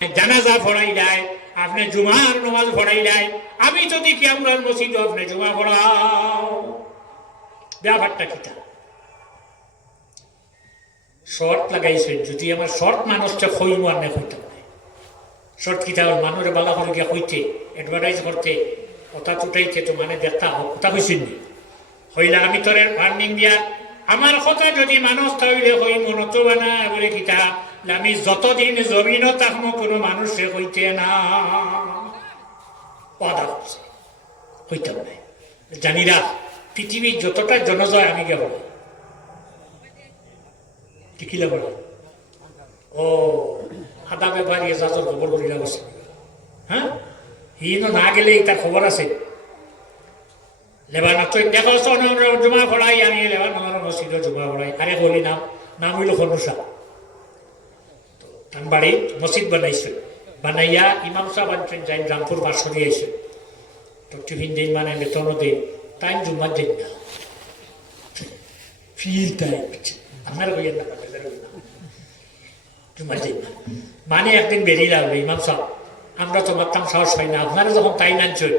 জানাজা পড়াই যায়, আপনি জুমার নামাজ পড়াই যায়, আমি যদি কি আমরা মসজিদ আপনি জুমা পড়াও, ব্যাপারটা কিতা শর্ট লাগাইছে। যদি আমার শর্ট মানুষটা হইব আর না হইতাম না, শর্ট কিতা মানুষের বালা করে গিয়া হইতে অ্যাডভার্টাইজ করতে কথা টুটাইতে তো মানে দেখা হোক কথা হয়েছেন হইলে আমি তোর ফার্নিং দিয়া আমার কথা যদি মানুষ তাহলে হই মনত বানা বলে কিতা আমি যতদিন জমিন থাকবো কোনো মানুষে হইতে না পদা হইতাম না। জানিরা পৃথিবীর যতটা জনজয় আমি গে বলি কিলা বলে ও আদা ব্যাপারী যাজর খবর করিলা বসে, হ্যাঁ হিনো না গেলে তার খবর আছে। লেবানা তো দেখো জমা পড়াই আমি লেবানোর মসজিদে জমা পড়াই আরে বলি নাম হইল খনুসা। তার বাড়ি মসজিদ বানাইছে, বানাইয়া ইমাম সাহেব আনছেন যাই রামপুর বাসরি আইছে, তো টিফিন দিন মানে বেতনও দিন তাই জুমার দিন না ফিল তাই আমার হইয়া না জুমার দিন না মানে একদিন বেরিয়ে লাগলো ইমাম সাহেব আমরা তো মারতাম সাহস পাই না, আপনারা যখন তাই নানছেন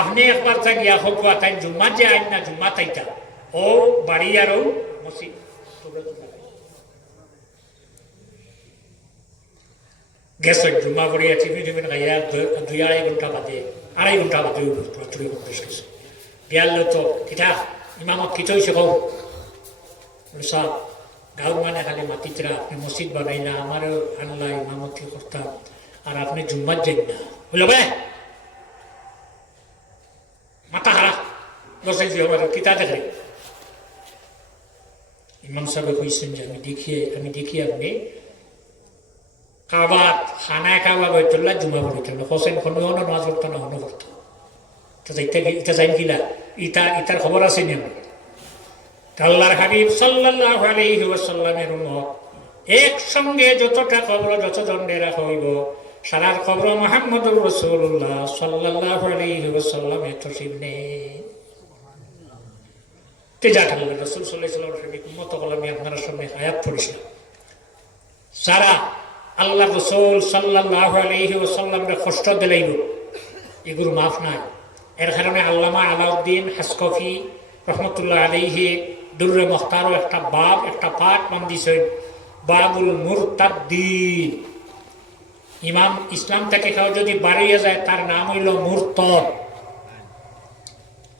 আপনি একবার তা গিয়া হোক তাই জুম্মা যে আইন না জুম্মা তাইটা ও বাড়ি আরও মসজিদ গেছে জুম্মা করিয়া টিফিন টিফিন খাইয়া 2-2.5 ঘন্টা বাদে 2.5 ঘন্টা বাদে গেছে বিয়াল তো কিতা ইমামত কিতা হয়েছে কৌ সব গাঁও মানে খালি মাতিতরা আপনি মসজিদ বানাই না আমারও আনলা ইমামতি করতাম আর আপনি জুম্মার যাই না বললো ভাই মাথা হারা বসাইছি আমার কিতা দেখে ইমাম সাহেব কইছেন যে আমি দেখি আপনি কাবার খানায় কাবা বৈতুল্লাহ জুমা পড়িতেন হোসেন খন নামাজ পড়তো না হন পড়তো এটা যাই কিলা ইতার খবর আছে নি আমার আল্লাহর হাবিব সাল্লাল্লাহু আলাইহি ওয়াসাল্লামের উম্মত একসঙ্গে যতটা কবর যতজন ডেরা হইব সারার কবর মুহাম্মদুর রাসূলুল্লাহ সাল্লাল্লাহু আলাইহি ওয়াসাল্লাম তশরিফ নেন তেজা কাল রাসূল সাল্লাল্লাহু আলাইহি ওয়াসাল্লামের উম্মত বলে আমি আপনার সামনে আয়াত পড়ছিলাম সারা আল্লাহ রাসূল সাল্লাল্লাহু আলাইহি ওয়াসাল্লামকে কষ্ট দিলাইব এগুলো মাফ নাই। এর কারণে আল্লামা আলাউদ্দিন হাসকফি রহমতুল্লাহ আলাইহি দুররে মুখতারও একটা পাঠ নাম দিয়েছেন বাবুল মুরতাদ্দিন। ইমাম ইসলাম থেকে কেউ যদি বাড়িয়ে যায় তার নাম হইল মুরতাদ।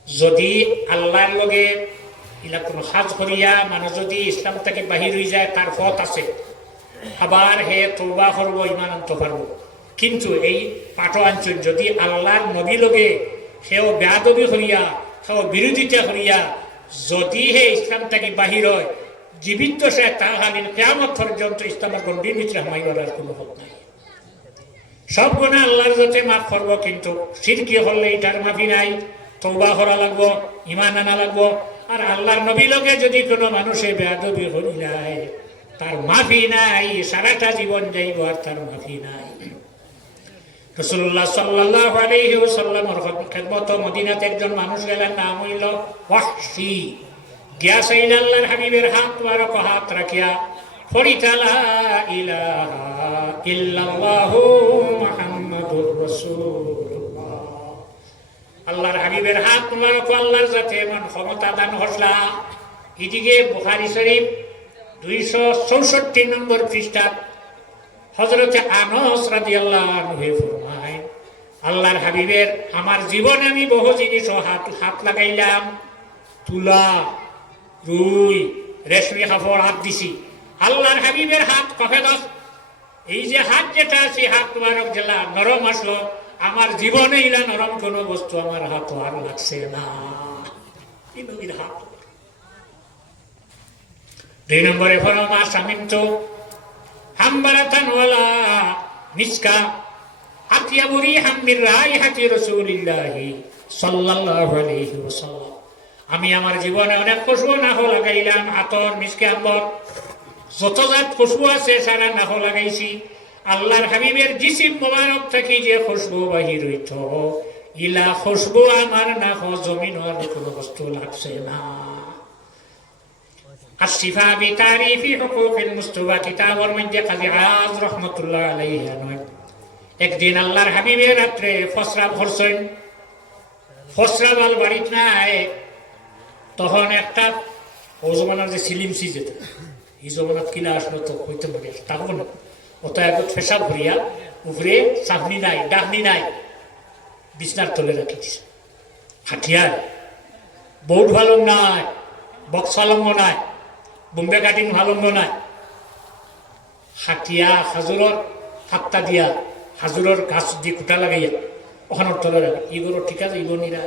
যদি আল্লাহর লগে ইলা কোনো কাজ করিয়া মানুষ যদি ইসলাম থেকে বাহির হয়ে যায় তার পথ আছে, আবার হে তওবা করবো ইমান আনতে পারবো। কিন্তু এই পাঠ আনছেন যদি আল্লাহর নবী লগে সেও বেয়াদবি করিয়া সেও বিরোধিতা করিয়া যদি হে ইসলাম থেকে বাহির হয় জীবিত সে তাহলে কিয়ামত পর্যন্ত ইসলামের গণ্ডির ভিতরে হামাইবার আর কোনো হক নাই। সব গুনাহ আল্লাহর যতে মাফ করবো, কিন্তু শিরকি হলে এটার মাফি নাই। তওবা করা লাগবো, ইমান আনা লাগবো। আর আল্লাহর নবী লগে যদি কোনো মানুষে বেয়াদবি করিলায় তার মাফি নাই, সারাটা জীবন যাইব আর তার মাফি নাই। রাসূলুল্লাহ সাল্লাল্লাহু আলাইহি ওয়াসাল্লামের খেদমত মদিনাতে একজন মানুষ গেলেন, নাম হইল ওয়াহশী। গিয়া সাইল আল্লাহর হাবিবের হাত মুবারক হাত রাখিয়া ফরিতা লা ইলাহা ইল্লাল্লাহু মুহাম্মাদুর রাসূলুল্লাহ। আল্লাহর হাবিবের হাত মুবারক আল্লাহর জাতে এমন ক্ষমতা দান হসলা। এদিকে বুখারী শরীফ 264 নম্বর পৃষ্ঠা হযরতে আনাস রাদিয়াল্লাহু আনহু ফরমায় আল্লাহর হাবিবের আমার জীবনে আমি বহু জিনিস হাত লাগাইলাম, তুলা রুই রেশমি কাপড় হাত দিছি। আল্লাহর হাবিবের হাত কফেদস এই যে হাত যেটা আছে হাত মুবারক জেলা নরম আসলো, আমার জীবনে ইলা নরম কোনো বস্তু আমার হাত আর লাগছে না। এই নবীর হাত। 2 নম্বরে ফরমা সামিনতো হামবারাতান ওয়ালা মিসকা আতিয়াবু রিহাম মির রাইহাতি রাসূলিল্লাহি সাল্লাল্লাহু আলাইহি ওয়াসাল্লাম। আমি আমার জীবনে অনেক খুশবু নাহ লাগাইলাম, আতর মিসকে আম্বর যত জাত খুশবু আছে সারা নাহ লাগাইছি। আল্লাহর হাবিবের জিসিম মোবারক থেকে যে খুশবু বাহির হইত ইলা খুশবু আমার নাহ জমিন আর কোনো বস্তু লাগছে না। আশিফা বিতারিফি হুকুকিল মুস্তাফা কিতাবের মধ্যে কাজী আজ রাহমাতুল্লাহ আলাইহি নয় একদিন আল্লাহর হাবিবে রাত্রে ফসরা ভরছেন ফসরা বাল বাড়িত নাই তখন একটা ও জমানার যে সিলিম সিজে এই জমানাত কিলা আসলো তো হইতে পারে থাকবো না অত একত ফেসা ভরিয়া উপরে চাঁদনি নাই ডাকনি নাই বিছনার তলে রাখি দিছে হাতিয়ার বহুত ভালো নাই বক্সালঙ্গ নাই বোম্বে কাটিং ভালঙ্গ নাই হাতিয়া হাজুরর হাত্তা দিয়া হাজুরর গাছ দিয়ে খুঁটা লাগাইয়া ওখানোর তলে রাখে ইগুলো ঠিক আছে ইগো নিরা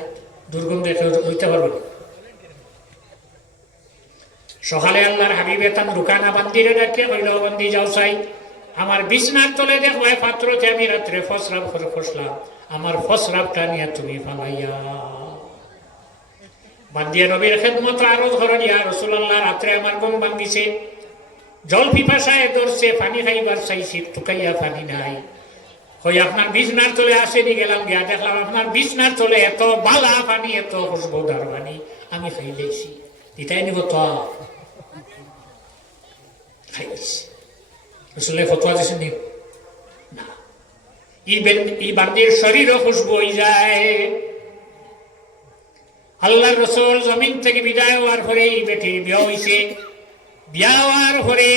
দুর্গন্ধ হইতে পারবে না সকালে আল্লাহর হাবিবে তার দোকানা বান্দিরে ডাকে হইল বান্দি যাও চাই আমার বিছনার তলে দেখো পাত্রতে আমি রাত্রে ফসরাব করে ফসলাম আমার ফসরাবটা নিয়ে তুমি ফালাইয়া বান্দিয়া নবীর খেদমত আরো ধরেন ইয়া রাসূলুল্লাহ রাত্রে আমার ঘুম ভাঙিছে জল পিপাসায় ধরছে পানি খাইবার চাইছি টুকাইয়া পানি নাই হই আপনার বিছনার তলে আসেনি গেলাম গিয়া দেখলাম আপনার বিছনার তলে এত বালা পানি এত খুশবুদার পানি আমি খাইলেছি এটাই নিব তো খাইছি রসুল ফতোয়া দিয়েছেন না ই বান্দির শরীরও খুশবু হয়ে যায় আল্লাহর রসুল জমিন থেকে বিদায় হওয়ার পরে এই বেটির বিয়া হয়েছে বিয়া হওয়ার পরে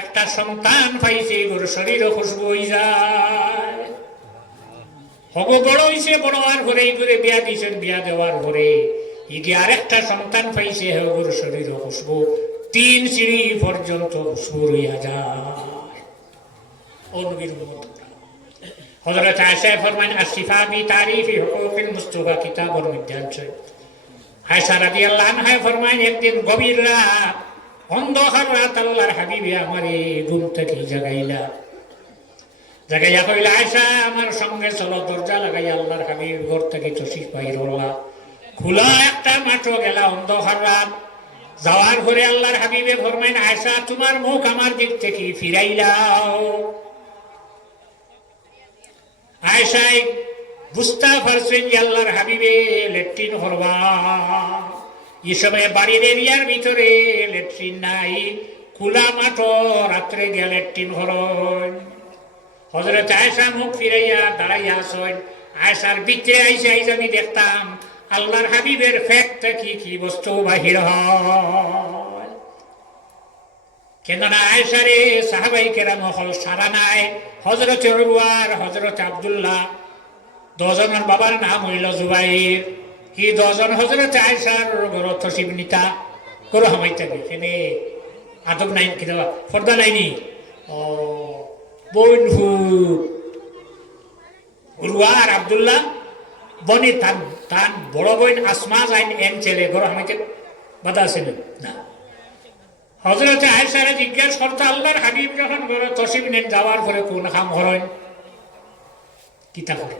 একটা সন্তান পাইছে ওর শরীরও খুশবু হয়ে যায় হব বড় হয়েছে বড় হওয়ার পরে এই করে বিয়া দিয়েছেন বিয়া দেওয়ার পরে ইগে আরেকটা সন্তান পাইছে ওর শরীরও খুশবু 3 সিঁড়ি পর্যন্ত খুশবু হইয়া যায় ও নবীর উম্মত হযরত আয়েশা ফরমান আশিফা বিতারিফি হুকুকিল মুস্তাফা কিতাবের মধ্যে আছে আয়েশা রাদিয়াল্লাহু আনহা ফরমান একদিন গভীর রাত অন্ধকার রাত আল্লাহর হাবিবে আমারে ঘুম থেকে জাগাইলা জাগাইয়া কইলা আয়েশা আমার সঙ্গে চলো দরজা লাগাইয়া আল্লাহর হাবিব ঘর থেকে তশরিফ বাইর হলা খোলা একটা মাঠ গেলা অন্ধকার রাত যাওয়ার পরে আল্লাহর হাবিবে ফরমান আয়েশা তোমার মুখ আমার দিক থেকে ফিরাইলাও আয়েশাই বুঝতে পারছেন যে আল্লাহর হাবিবে লেট্রিন করবা এই সময় বাড়ির এরিয়ার ভিতরে লেট্রিন নাই খোলা মাঠ রাত্রে গিয়া লেট্রিন হরণ হযরত আয়েশা মুখ ফিরাইয়া দাঁড়াইয়া আসেন আয়েশার বিচে আইসে আইসে আমি দেখতাম আল্লাহর হাবিবের ফেক থেকে কি বস্তু বাহির হয় কেননা আয়েশারে সাহাবাই কেরাম হল সারা নাই হযরত উরওয়ার হযরত আব্দুল্লাহ দুজনের বাবার নাম হইল জুবাইর এই দুজন হযরত আয়েশার ঘর তশরিফ নিতা করো হামাইতে এখানে আদব নাই কি দেওয়া পর্দা নাইনি ও বন্ধু উরওয়ার আব্দুল্লাহ বনে তান বড় বোন আসমা যাইন এম ছেলে ঘর হামাইতে বাধা আছে না হযরত আয়েশারে জিজ্ঞাসা করতে আল্লাহর হাবিব যখন ঘরে তশরিফ নেন যাওয়ার পরে কোন কাম করেন কিতা করে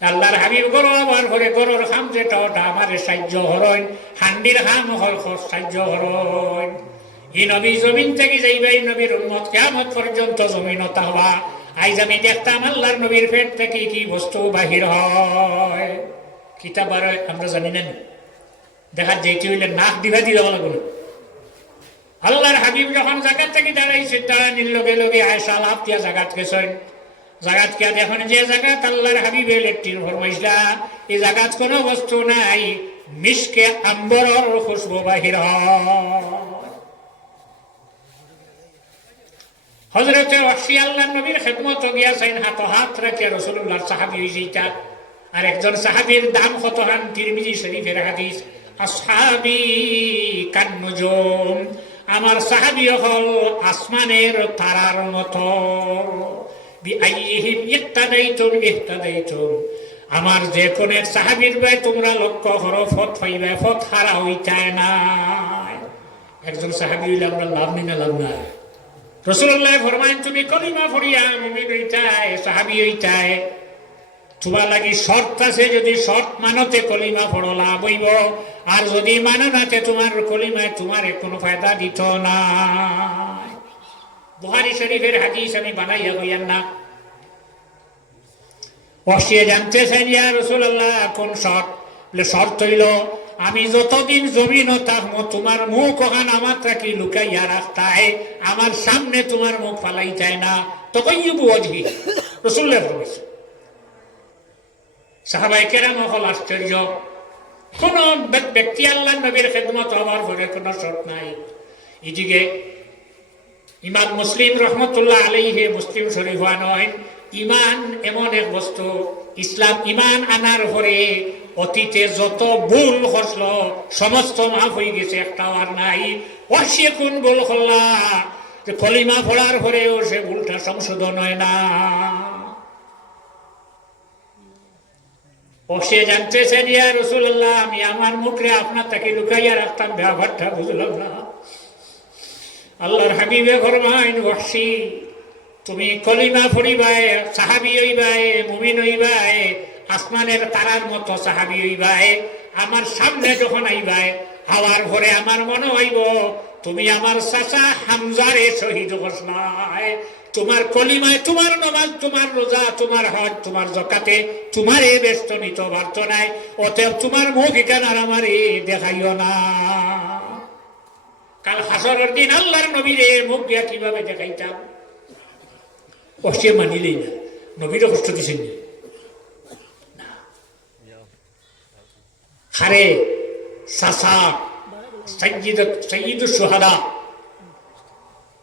আল্লাহর হাবিব ঘর আবার ঘরে ঘরের কাম যেটা ওটা আমার সাহায্য হরণ হান্ডির কাম হল সাহায্য হরণ এই নবী জমিন থেকে যাইবা এই নবীর উম্মত কিয়ামত পর্যন্ত জমিন হবা আইজ আমি দেখতাম আল্লাহর নবীর পেট থেকে কি বস্তু বাহির হয় কিতাব আর আমরা জানি না দেখার যেটি হইলে নাক দিবা দিয়ে দেওয়া লাগলো আল্লাহর হাবিব যখন জাগাত থেকে দাঁড়াইছে দাঁড়ানির লগে লগে আয়েশা লাভ দিয়া জাগাত গেছেন জাগাত কে দেখেন যে জাগাত আল্লাহর হাবিবে লেট্রিন ফরমাইছিলা এই জাগাত কোনো বস্তু নাই মিশকে আম্বরের খুশবু বাহির হয় হযরত ওয়াহশী আল্লাহর নবীর খেদমত গিয়াছেন হাত রেখে রাসূলুল্লাহর সাহাবী হইজিতা আর একজন সাহাবীর দাম কত হান তিরমিজি শরীফের হাদিস আসহাবী কান নুজুম আমার সাহাবী হল আসমানের তারার মতো বিআইহিম ইক্তাদাইতুম ইহতাদাইতুম আমার যে কোন এক সাহাবীর ভাই তোমরা লক্ষ্য করো ফত পাইবে ফত হারা হইতায় না একজন সাহাবী হইলে আমরা লাভ নিনা লাভ না রাসূলুল্লাহ ফরমায়েন তুমি কলিমা পড়িয়া মুমিন হইতায় সাহাবী হইতায় তোমার লাগি শর্ত আছে যদি শর্ত মানতে কলিমা পড়ো লাভ হইব আর যদি মানো নাতে তোমার কলিমায় তোমার কোনো ফায়দা দিত না বুখারী শরীফের হাদিস আমি বানাইয়া কইয়ান না ওয়াহশী জানতে চাইল ইয়া রাসূলুল্লাহ কোন শর্ত বলে শর্ত হইল আমি যতদিন জমিন থাকবো তোমার মুখ ওখান আমার থাকি লুকাইয়া রাখতাই, আমার সামনে তোমার মুখ ফালাই যায় না। তখন অজহি রসুল্লাহ বলেছে। সাহাবায়ে কেরাম হল আশ্চর্য। কোন ব্যক্তি আল্লাহ নবীর খেদমত হওয়ার পরে কোনো শর্ত নাই। এদিকে ইমাম মুসলিম রহমতুল্লাহ আলাইহি মুসলিম শরীফ নয়, ইমান এমন এক বস্তু, ইসলাম ইমান আনার পরে অতীতে যত ভুল হসল সমস্ত মাফ হয়ে গেছে, একটাও আর নাই। অসে কোন ভুল হল্লা কলিমা পড়ার পরেও সে ভুলটা সংশোধন হয় না। সে জানতেছেন ইয়া রাসূলুল্লাহ, আমি আমার মুখে আপনার তাকে লুকাইয়া রাখতাম, ব্যাপারটা বুঝলাম না। আল্লাহর হাবিবে ফরমাইন, ওয়াহশী তুমি কলিমা পড়িবাই, সাহাবী হইবাই, মুমিন হইবাই, আসমানের তারার মতো সাহাবী হইবাই। আমার সামনে যখন আইবাই, হওয়ার পরে আমার মনে হইব তুমি আমার চাচা হামজারে শহীদ ঘোষণায়। তোমার কলিমায়, তোমার নামাজ, তোমার রোজা, তোমার হজ, তোমার যাকাতে তোমার এ ব্যস্ত নিত পারত নাই। অতএব তোমার মুখ এখানে আর আমার দেখাইও না। কাল হাসরের দিন আল্লাহর নবীর মুখ দিয়া কিভাবে দেখাইতাম? সে মানিলেই না, নবীর কষ্ট দিছেন না। হারে চাচা সাইয়্যিদুশ শুহাদা,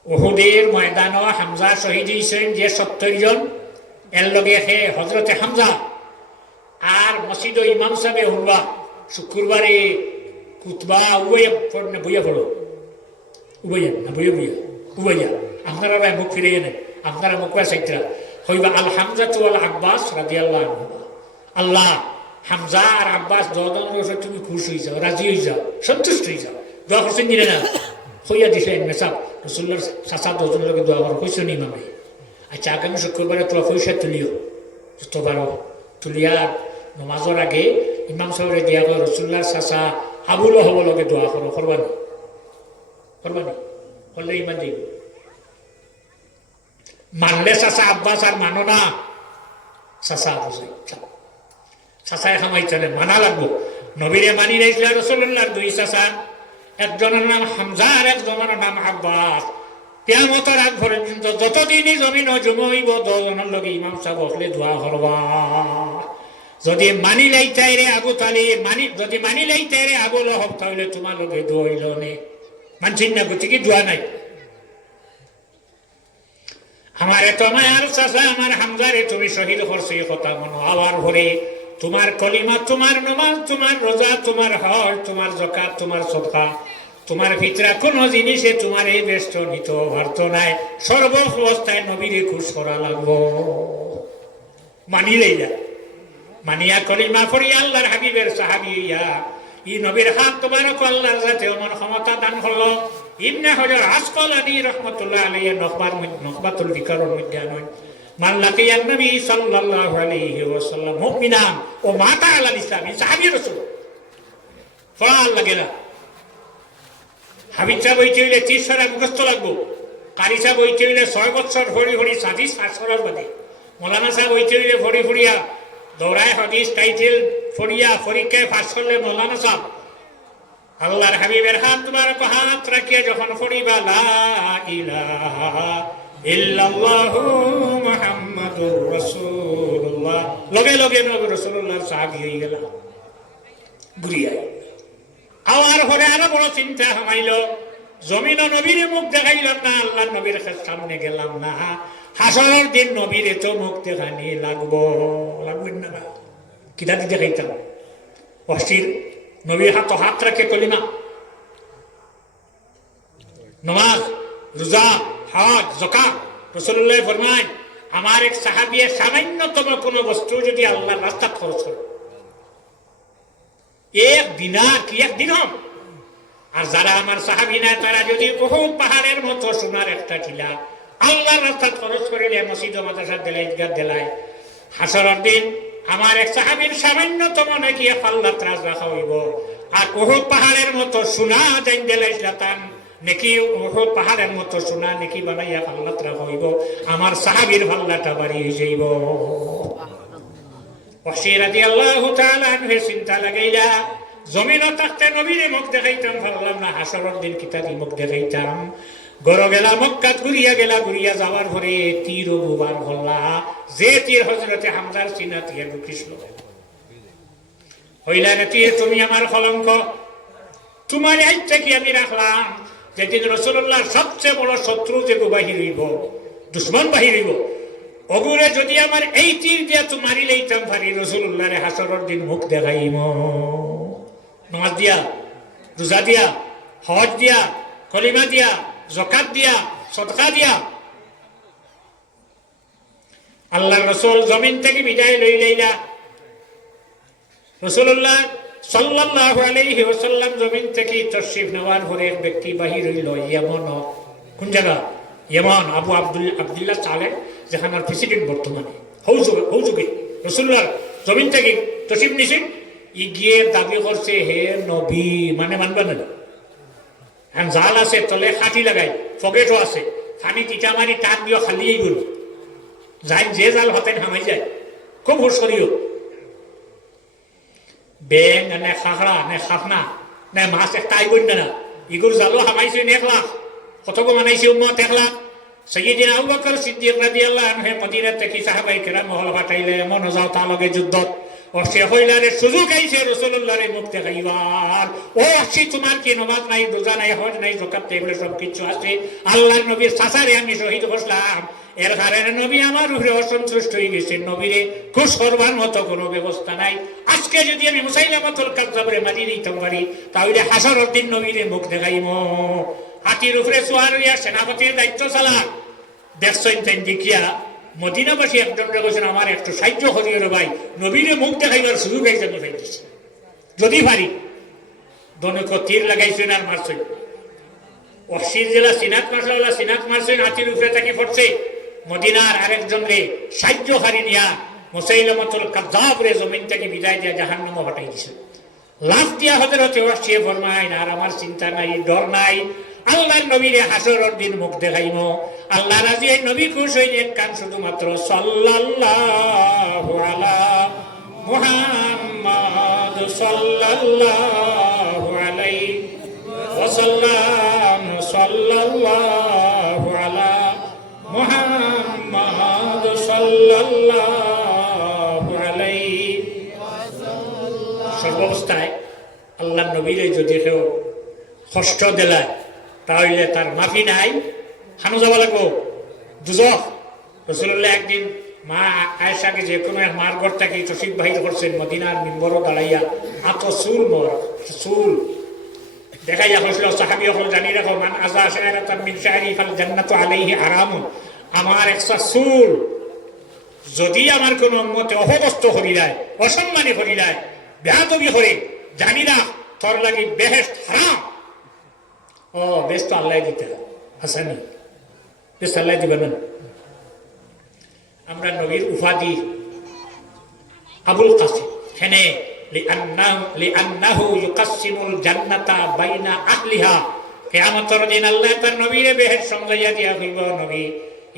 উহুদের ময়দানে হামজা শহীদ হয়েছেন যে 70 জন, এর লগে হে হজরতে হামজা আর মসজিদ ইমাম সাহেব হুরবা শুক্রবারে কুতবা বইয়া পড়ো, উবইয়া না উবইয়া আপনারা মুখ ফিরে নেন, আপনারা মুখ সাইত্রা হইবা আল হামজা তো আল আব্বাস রাদিয়াল্লাহু আনহু। আল্লাহ হামজা আর আব্বাস দুজন রসে তুমি খুশ হয়ে যাও, রাজি হয়ে যাও, সন্তুষ্ট হয়ে যাও। দোয়া করছেন দিলে না হইয়া দিছেন মেসাব রসুল্লার চাচা দুজন লোকে দোয়া করো কইছো নি মামে? আচ্ছা আগামী শুক্রবারে তোরা পয়সা তুলিও, তো পারো তুলিয়া নমাজের আগে ইমাম সাহেবের দিয়া করো রসুল্লার চাচা আবুল হব লগে দোয়া করো, করবানি করলে ইমান দিব। মানলে চাচা আব্বাস আর মানো না, চাচা চাচায় খামাইছে মানা লাগবো। নবীরে মানি রাইছিল রসুল্লাহর দুই চাচা, একজনের নাম হামজা আর একজনের নাম আব্বাস। কিয়ামতের আগ পর্যন্ত যতদিনই জমিন জমইব দুজনের লগে ইমাম সাহেব হলে দোয়া করবা। যদি মানি লাইতাই রে আবু তালিব, যদি মানি লাইতাই রে আবু লহব, তাহলে তোমার লগে দোয়া হইল নে মানছেন না, গতিকে দোয়া নাই। আমার এত মায়ার চাচা আমার হামজারে তুমি শহীদ করছো, কথা মনে হওয়ার ভরে তোমার কলিমা, তোমার নামাজ, তোমার রোজা, তোমার হজ, তোমার যাকাত, তোমার সদকা, তোমার ভিতরা কোন জিনিসে তোমার এই ব্যস্ত নিত ভারত নাই। সর্ব অবস্থায় নবীরে খুশ করা লাগবো। মানিলেই যা মানিয়া কলিমা পড়ি আল্লাহর হাবিবের সাহাবী হইয়া ই নবীর হাত তোমার আল্লাহর সাথে আমার ক্ষমতা দান হলো। ইবনে হজর আসকালানী রহমাতুল্লাহ আলাইহি নখবাতুল ফিকরের মধ্যে আনেন, মান লাকিয়ান নবী সাল্লাল্লাহু আলাইহি ওয়াসাল্লাম মুমিনান ও মাতা আলাল ইসলাম, সাহাবী রাসূল ফল লাগে না। হাবিব সাহেব হইতে হইলে 30 সালে মুখস্থ লাগবো, কারি সাহেব হইতে হইলে 6 বছর হরি হরি সাজিস আসরার বাদে, মৌলানা সাহেব হইতে হইলে ফড়ি ফুড়িয়া দৌড়ায় হাদিস টাইটেল ফড়িয়া পরীক্ষায় পাস করলে মৌলানা সাহেব। আল্লাহর হাবিবের হাত মুবারক হাত রাখিয়া যখন পড়িবা লা ইলাহা ইল্লাল্লাহু মুহাম্মাদুর রাসূলুল্লাহ, লগে লগে নবী রাসূলুল্লাহর সাহাবী হয়ে গেল। ঘুরিয়া আওয়ার হরে আরো বড় চিন্তা হামাইল, জমিন নবীর মুখ দেখাইলাম না, আল্লাহ নবীর সামনে গেলাম না। হাসরের দিন নবীর তো মুখ দেখানি লাগবেন না, কিতা দিতে খাইতাম অস্থির। নবীর হাত রাখে কলিমা, নামাজ, রোজা, হজ, যাকাত। রাসূলুল্লাহ ফরমায় আমার এক সাহাবীর সামান্যতম কোনো বস্তু যদি আল্লাহর রাস্তা খরচ করে, এক দিনার কি এক দিরহম, আর যারা আমার সাহাবী না তারা যদি উহুদ পাহাড়ের মতো সোনার একটা টিলা আল্লাহর রাস্তা খরচ করিলে মসজিদ মাদ্রাসা দেলাই ঈদগাহ দেলাই, হাসরের দিন আমার এক সাহাবীর সামান্যতম নাকি পাল্লাত রাজ রাখা হইব। আর উহুদ পাহাড়ের মতো সোনা যাই দেলাইতাম নাকি, উহুদ পাহাড়ের মতো সোনা নাকি বানাইয়া পাল্লাত রাখা হইব, আমার সাহাবীর পাল্লাটা বাড়ি হয়ে যাইব। ওয়াসি রাদিয়াল্লাহু তাআলা আনহু চিন্তা লাগাইলা, জমিনও থাকতে নবীরে মুখ দেখাইতাম পারলাম না, হাসরের দিন কিতাবি মুখ দেখাইতাম। গড় গেলা মক্কাত ঘুরিয়া যাওয়ার পরে তীর ও বুবার হল্লা, যে তীর হজরতে হামজার চিনা তীর কৃষ্ণ হইলা রে তীর, তুমি আমার কলঙ্ক, তোমার আইতে কি আমি রাখলাম। যেদিন রাসূলুল্লাহর সবচেয়ে বড় শত্রু যে বাহির হইব, দুশ্মন বাহির হইব, অগুরে যদি আমার এই তীর দিয়া তো মারি লইতাম পারি, রাসূলুল্লাহরে হাসরের দিন মুখ দেখাইম। নামাজ দিয়া, রোজা দিয়া, হজ দিয়া, কলিমা দিয়া, যাকাত দিয়া, সদকা দিয়া আল্লাহর রাসূল জমিন থেকে বিদায় লইলা। রাসূলুল্লাহ সাল্লাল্লাহু আলাইহি ওয়াসাল্লাম জমিন থেকে তাশরীফ নেওয়ার পরে এক ব্যক্তি বাহির হইল ইয়েমন। কোন জায়গা? ইয়েমন। আবু আব্দুল্লাহ সালেহ, যেখানের প্রেসিডেন্ট বর্তমানে, হৌযুগে রাসূলুল্লাহ জমিন থেকে তাশরীফ নিছেন। ই গিয়ে দাবি করছে, হে নবী, মানে মানবে না। এখন জাল আছে, তলে খাটি লাগাই, পকেটও আছে, খানি টিটা মারি টান দিও খালি এইগুলো যাই, যে জাল হতেন হামাই যায়, খুব হুঁশিয়ারিও। বেং নে খাখড়া নে খাফনা নে মাছ একটা আইবন না, ইগুর জালো হামাইছে 1 লাখ, কতগো মানাইছে উম্মত 1 লাখ। সাইয়্যিদিনা আবু বকর সিদ্দিক রাদিয়াল্লাহু আনহু মদিনা থেকে সাহাবায়ে কেরাম মহল পাঠাইলে, মন যাও তা লগে যুদ্ধত। ও সে হইলারে সুযোগ আইছে রাসূলুল্লাহরে মুখ দেখাইবার। ও আসি, তোমার কি নামাজ নাই, রোজা নাই, হজ নাই, যাকাত এগুলো সব কিছু আছে। আল্লাহর নবীর চাচারে আমি শহীদ করলাম, এর কারণে নবী আমার উপরে অসন্তুষ্ট হয়ে গেছেন। নবীরে খুশ করবার মতো কোনো ব্যবস্থা নাই। আজকে যদি আমি মুসাইলামাতুল কাযযাবরে মারি দিতাম পারি, তাহলে হাসরের দিন নবীরে মুখ দেখাইম। হাতির উপরে সোয়ার হইয়া সেনাপতির দায়িত্ব চালা দেখছেন, তাই দেখিয়া মদিনাবাসী একজন বলছেন, আমার একটু সাহায্য করিও রে ভাই, নবীরে মুখ দেখাইবার সুযোগ একজন পাইতেছে, যদি পারি। দনক তীর লাগাইছেন আর মারছেন। অশির জেলা সিনাত মারলা, সিনাত মারছেন, হাতির উপরে তাকে পড়ছে। মদিনার আরেকজন রে সাহায্য হারি নিয়া মুসাইলামাতুল কাযযাবরে জমিন থেকে বিদায় দিয়া জাহান্নামে পাঠাই দিছে। লাফ দিয়া হযরত ওয়াসি ফরমায়, আর আমার চিন্তা নাই, ডর নাই, আল্লাহর নবীরে হাসরের দিন মুখ দেখাইম। আল্লাহ রাজি, এই নবী খুশ হইলে এক কান শুধুমাত্র সাল্লাল্লাহু আলা মুহাম্মাদ সাল্লাল্লাহু আলাইহি ওয়াসাল্লাম, সাল্লাল্লাহু আলা মুহাম্মাদ সাল্লাল্লাহু আলাইহি। সর্বাবস্থায় আল্লাহর নবীরে যদি কেউ কষ্ট দিলায়, তাহলে তার মাফি নাই, হানো যাব লাগবো দুজখ। রাসূলুল্লাহ একদিন মা আয়েশাকে যে কোনো এক মার ঘর থেকে তশরিফ বাহির করছেন, মদিনার মিম্বরও দাঁড়াইয়া আত চুল মর চুল দেখাইয়া হয়েছিল। সাহাবী হল জানি রাখো, মান আযা শায়রাতান মিন শা'রি ফাল জান্নাতু আলাইহি হারামুন। আমার একটা চুল যদি আমার কোনো উম্মতে অপদস্থ করি যায়, অসম্মানে করি যায়, বেয়াদবি করে, জানি না তোর লাগি বেহেশত হারাম। ও বেশ তো আল্লাহ দিতে হাসান, বেশ আল্লাহ দিবেন। আমরা নবীর উপাধি আবুল কাসিম, হেনে লিআন্নাহু ইউকাসসিমুল জান্নাতা বাইনা আহলিহা। কিয়ামতের দিন আল্লাহ তার নবীরে বেহেশত সমঝাইয়া দিয়া কইব, নবী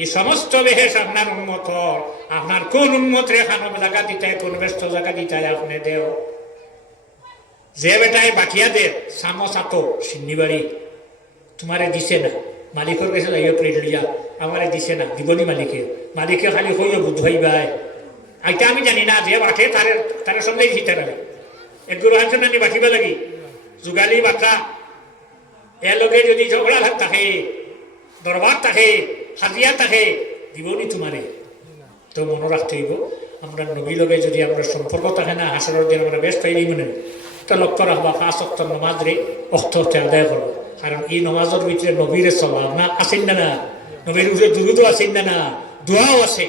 এই সমস্ত বেহেশত আপনার উম্মত, আপনার কোন উম্মত রে খানো জায়গা দিতে, কোন ব্যস্ত জায়গা দিতে আপনি দেও। যে বেটায় বাকিয়া দে সামসাতো সিন্নিবাড়ি তোমারে দিছে না, মালিকের কাছে যাইও প্লেট লইয়া, আমারে দিছে না, দিবনি মালিকে। মালিকে খালি হইও বুধ হইবাই, আইটা আমি জানি না, যে বাটে তারে সঙ্গে দিতে লাগে। একগুলো আনছেন না বাটিবা লাগি, যুগালি বাট্টা এর লগে যদি ঝগড়া থাকে, দরবার থাকে, হাজিয়া থাকে, দিবনি তোমারে। তো মনে রাখতে হইব, আমরা নবী লগে যদি আমরা সম্পর্ক থাকে না, হাসরের দিন আমরা বেশ পাইলেই মনে তো লক্ষ্য রাখবা 5 ওয়াক্ত নামাজ রে অক্ত আদায় করবো। কারণ এই নামাজের ভিতরে নবীরে সওয়াব না আসেন না, নবীর উপরে দুরুদও আসেন না, দোয়াও আছে।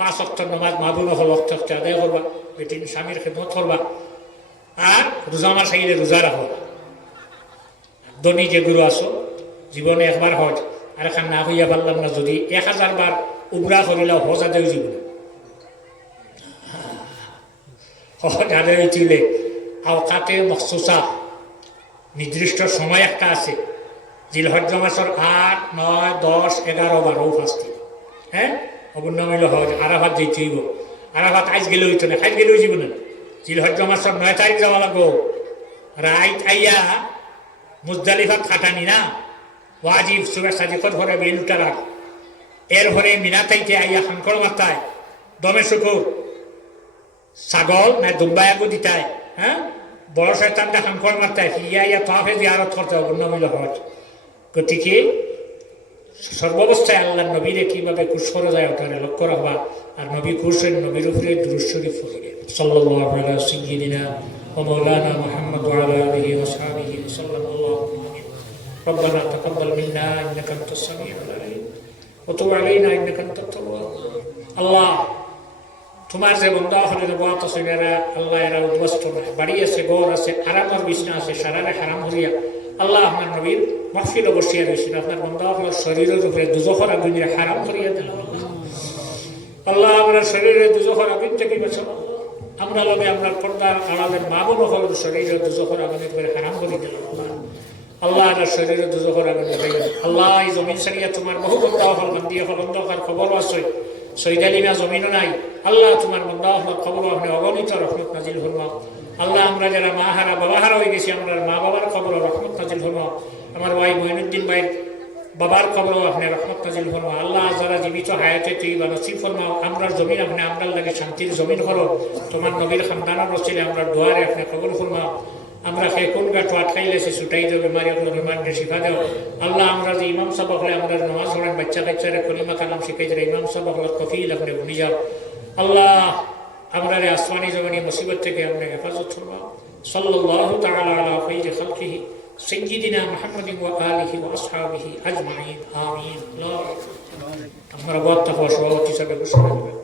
5 ওয়াক্ত নামাজ মাহবুব হল অক্ত আদায় করবা, বেটিন স্বামীর খেদমত করবা, আর রোজা মাস আইলে রোজা রাখো। ধনী যে গুরু আসো, জীবনে একবার হজ, আর এখান না হইয়া পারলাম না, যদি 1000 বার উমরা করিলাও হজ আদায় জীবনে হজ আদায় হইলে আওকাতে মখসুসা নির্দিষ্ট সময় একটা আছে। জিলহজ মাসের 8, 9, 10, 11, 12 ফার্স্ট, হ্যাঁ অবন্য মিল হজ। আরাফাত যেতে হইব, আরাফাত আজ গেলে হইতো না, আজ গেলে হইব না। জিলহজ মাসের 9 তারিখ যাওয়া লাগবো, রাইট আইয়া মুজদালিফা খাটানি না ওয়াজিব সুবে সাজিকত ভরে বেলুটা রাখ এর ভরে মিনাতাইতে আইয়া হাঙ্কর মারতায় দমে শুকুর ছাগল না দুম্বায়াগু দিতায় হ্যাঁ বড় শয়তানটা হাঙ্কর মারতায় ফিরিয়া ইয়া তাফে জিয়ারত করতে হবে অন্যমূল্য হজ গতিকে সর্বাবস্থায় আল্লাহ নবীরে কিভাবে খুশ করা যায় ওখানে লক্ষ্য রাখবা আর নবী খুশ হন নবীর উপরে দুরূদ শরীফ পড়বে সাল্লাল্লাহু আলা সাইয়্যিদিনা ওয়া মাওলানা মুহাম্মদ ওয়া আলা আলিহি ওয়া সাহবিহি সাল্লাল্লাহু আলাইহি ربنا تقبل منا انك انت السميع العليم وتب علينا انك انت التواب الله তোমার যে বন্ধা হলে বাত আছে মেরা আল্লাহ এরা উদ্বস্ত না বাড়ি আছে ঘর আছে আরামের বিছনা আছে সারারে হারাম হইয়া আল্লাহ আপনার নবীর মাহফিল বসিয়ে রয়েছেন আপনার বন্ধা হলের শরীরের উপরে দুজখর আগুনের হারাম করিয়া দিল আল্লাহ আমরা শরীরে দুজখর আগুন থেকে বাঁচাব আমরা লগে আমরা পর্দার আড়ালের মা বোন হলের শরীরে দুজখর আগুনের উপরে হারাম করে দিল আল্লাহ আর শরীরে দুজখর আগুন দেবেন আল্লাহ এই জমিন সারিয়া তোমার বহু বন্ধা হল বান্দিয়া হল অন্ধকার খবর আছে সৈদালিমা জমিনও নাই আল্লাহ তোমার বন্ধা হল খবর আপনি অগণিত রহমত নাজিল ফরমাও আল্লাহ আমরা যারা মা হারা বাবা হারা হয়ে গেছি আমরা মা বাবার খবর রহমত নাজিল ফরমাও আমার ভাই মঈনুদ্দিন ভাইয়ের বাবার খবর আপনি রহমত নাজিল ফরমাও আল্লাহ যারা জীবিত হায়াতে তুই বা নসিব ফরমাও আমরা জমিন আপনি আমরার লাগে শান্তির জমিন করো তোমার নবীর খানদানের রসিলে আমরা দোয়ারে আপনি কবুল ফরমাও আমরা সে কোন গাঁটো আটকাইলেছি ছুটাই দেবে বেমারি হলো বিমানকে শিখা দেও আল্লাহ আমরা যে ইমাম সাহেব হলে আমরা নামাজ পড়েন বাচ্চা কাচ্চারে কলিমা কালাম শিখাই দিলে ইমাম সাহেব হল কফিল আপনি ভুলে যাও আল্লাহ আমরা আসমানি জমানি মুসিবত থেকে আপনি হেফাজত ফরমাও সাল্লাল্লাহু তাআলা আলা খাইরি খালকিহি সাইয়্যিদিনা মুহাম্মাদিন ওয়া আলিহি ওয়া আসহাবিহি আজমাইন আমিন আমরা বড় তাকওয়া সভাপতি হিসেবে ঘোষণা করব